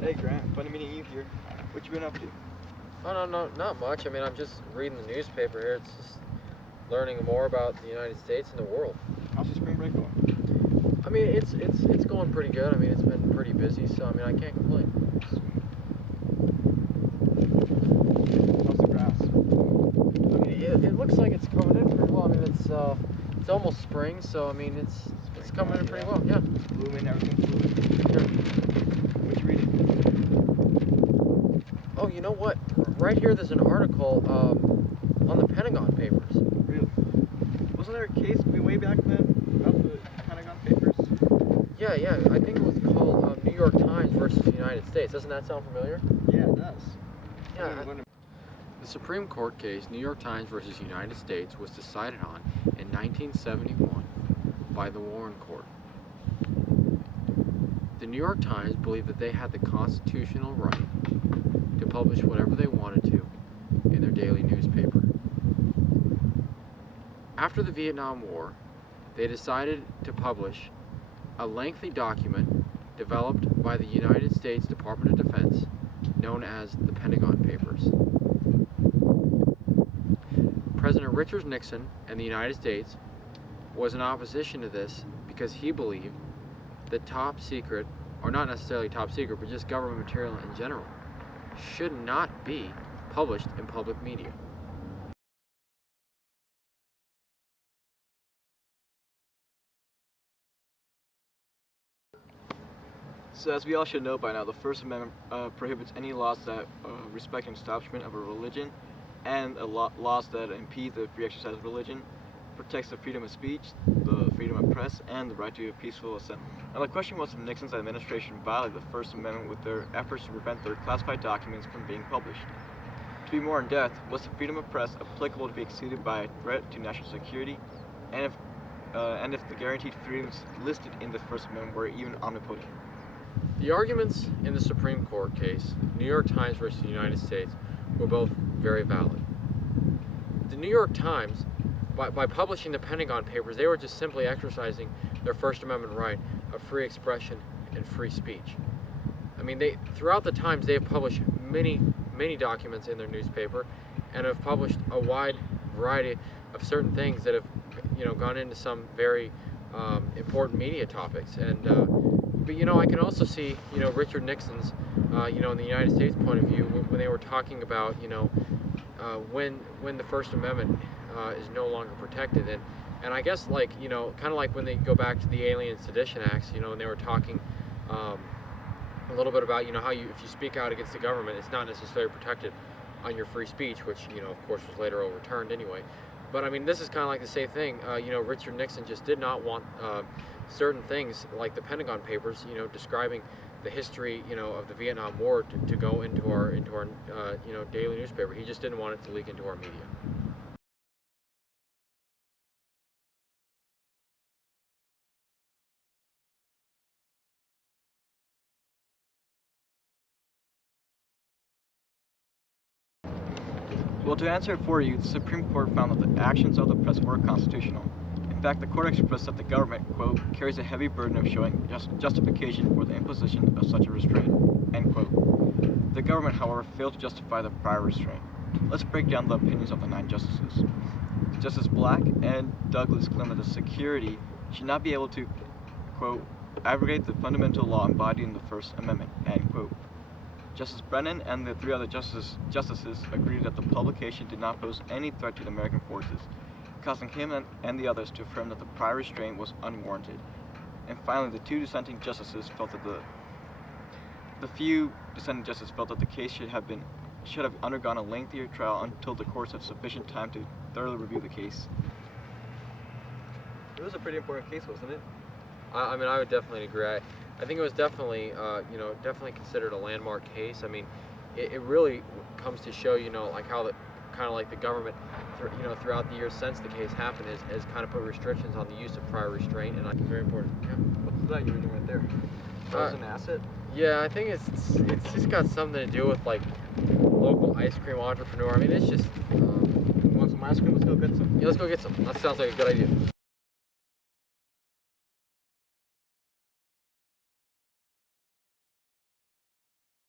Hey Grant, funny meeting you here. What you been up to? Oh, no, not much. I mean, I'm just reading the newspaper here. It's just learning more about the United States and the world. How's your spring break going? I mean, it's going pretty good. I mean, it's been pretty busy, so I mean, I can't complain. How's the grass? I mean, it looks like it's coming in pretty well. I mean, it's almost spring, so I mean, it's coming in pretty well. Yeah. Blooming, everything's blooming. Sure. What you reading? Oh, you know what? Right here, there's an article on the Pentagon Papers. Really? Wasn't there a case way back then about the Pentagon Papers? Yeah. I think it was called New York Times versus United States. Doesn't that sound familiar? Yeah, it does. Yeah. The Supreme Court case, New York Times versus United States, was decided on in 1971 by the Warren Court. The New York Times believed that they had the constitutional right to publish whatever they wanted to in their daily newspaper. After the Vietnam War, they decided to publish a lengthy document developed by the United States Department of Defense known as the Pentagon Papers. President Richard Nixon and the United States was in opposition to this because he believed that top secret, or not necessarily top secret, but just government material in general, should not be published in public media. So as we all should know by now, the First Amendment prohibits any laws that respect an establishment of a religion, and laws that impede the free exercise of religion, protects the freedom of speech, the freedom of press, and the right to a peaceful assembly. Now the question was if Nixon's administration violated the First Amendment with their efforts to prevent their classified documents from being published. To be more in depth, was the freedom of press applicable to be exceeded by a threat to national security, and if the guaranteed freedoms listed in the First Amendment were even omnipotent? The arguments in the Supreme Court case, New York Times versus the United States, were both very valid. The New York Times, by publishing the Pentagon Papers, they were just simply exercising their First Amendment right of free expression and free speech. I mean, throughout the Times, they have published many documents in their newspaper, and have published a wide variety of certain things that have, gone into some very important media topics. And but I can also see, Richard Nixon's, in the United States point of view, when they were talking about, when the First Amendment is no longer protected, and I guess kind of like when they go back to the Alien Sedition Acts, and they were talking a little bit about, how if you speak out against the government, it's not necessarily protected on your free speech, which, of course was later overturned anyway. But I mean, this is kind of like the same thing. Richard Nixon just did not want certain things like the Pentagon Papers, describing the history, of the Vietnam War to go into our daily newspaper. He just didn't want it to leak into our media. Well, to answer it for you, the Supreme Court found that the actions of the press were constitutional. In fact, the court expressed that the government, quote, carries a heavy burden of showing justification for the imposition of such a restraint, end quote. The government, however, failed to justify the prior restraint. Let's break down the opinions of the 9 justices. Justice Black and Douglas claim that the security should not be able to, quote, abrogate the fundamental law embodied in the First Amendment, end quote. Justice Brennan and the 3 other justices agreed that the publication did not pose any threat to the American forces, causing him and the others to affirm that the prior restraint was unwarranted. And finally, the 2 dissenting justices felt that the few dissenting justices felt that the case should have undergone a lengthier trial until the courts have sufficient time to thoroughly review the case. It was a pretty important case, wasn't it? I mean, I would definitely agree. I think it was definitely, definitely considered a landmark case. I mean, it really comes to show, like how the government, throughout the years since the case happened, has kind of put restrictions on the use of prior restraint, and I think it's very important. Yeah. What's that you're reading right there? As an asset? Yeah, I think it's just got something to do with like local ice cream entrepreneur. I mean, it's just. Want some ice cream? Let's go get some. Yeah, let's go get some. That sounds like a good idea.